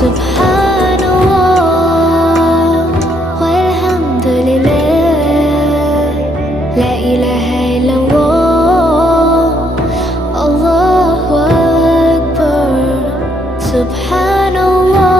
سبحان الله والحمد لله لا إله إلا الله الله أكبر سبحان الله